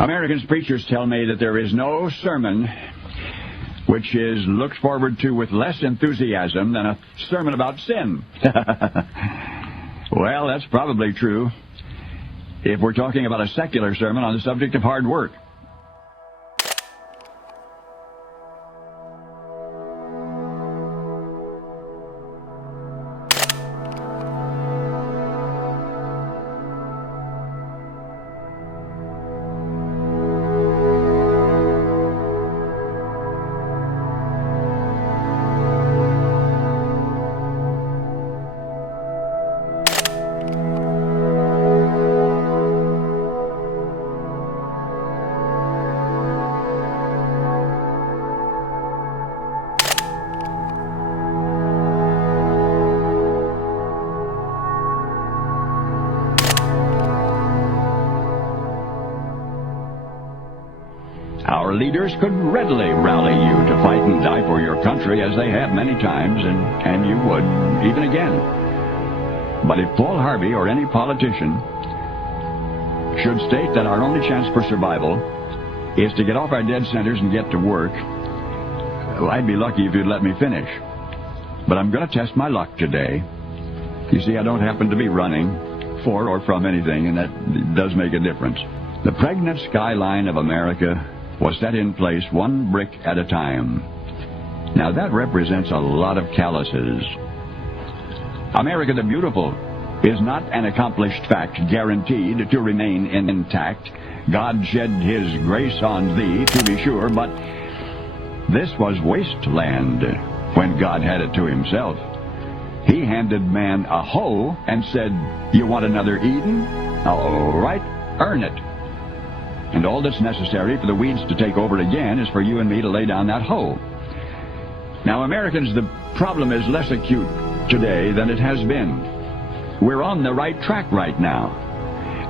American preachers tell me that there is no sermon which is looked forward to with less enthusiasm than a sermon about sin. Well, that's probably true if we're talking about a secular sermon on the subject of hard work. Our leaders could readily rally you to fight and die for your country, as they have many times, and you would, even again. But if Paul Harvey or any politician should state that our only chance for survival is to get off our dead centers and get to work, well, I'd be lucky if you'd let me finish. But I'm going to test my luck today. You see, I don't happen to be running for or from anything, and that does make a difference. The pregnant skyline of America was set in place one brick at a time. Now that represents a lot of calluses. America the Beautiful is not an accomplished fact guaranteed to remain intact. God shed his grace on thee, to be sure, but this was wasteland when God had it to himself. He handed man a hoe and said, "You want another Eden? All right, earn it." And all that's necessary for the weeds to take over again is for you and me to lay down that hoe. Now, Americans, the problem is less acute today than it has been. We're on the right track right now.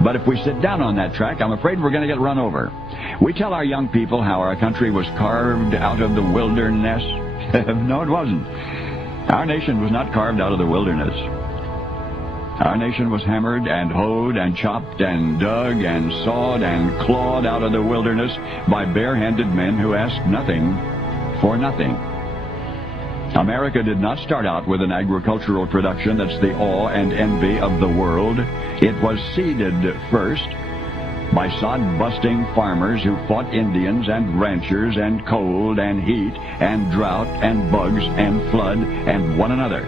But if we sit down on that track, I'm afraid we're going to get run over. We tell our young people how our country was carved out of the wilderness. No, it wasn't. Our nation was not carved out of the wilderness. Our nation was hammered and hoed and chopped and dug and sawed and clawed out of the wilderness by bare-handed men who asked nothing for nothing. America did not start out with an agricultural production that's the awe and envy of the world. It was seeded first by sod-busting farmers who fought Indians and ranchers and cold and heat and drought and bugs and flood and one another.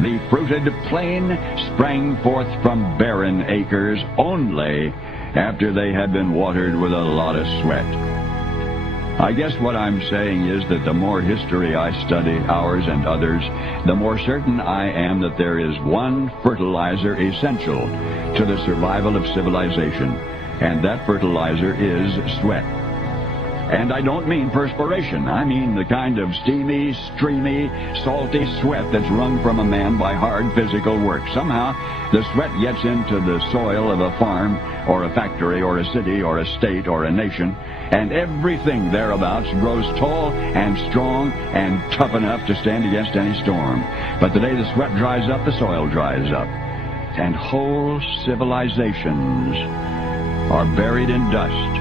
The fruited plain sprang forth from barren acres only after they had been watered with a lot of sweat. I guess what I'm saying is that the more history I study, ours and others, the more certain I am that there is one fertilizer essential to the survival of civilization, and that fertilizer is sweat. And I don't mean perspiration. I mean the kind of steamy, streamy, salty sweat that's wrung from a man by hard physical work. Somehow, the sweat gets into the soil of a farm, or a factory, or a city, or a state, or a nation, and everything thereabouts grows tall and strong and tough enough to stand against any storm. But the day the sweat dries up, the soil dries up, and whole civilizations are buried in dust.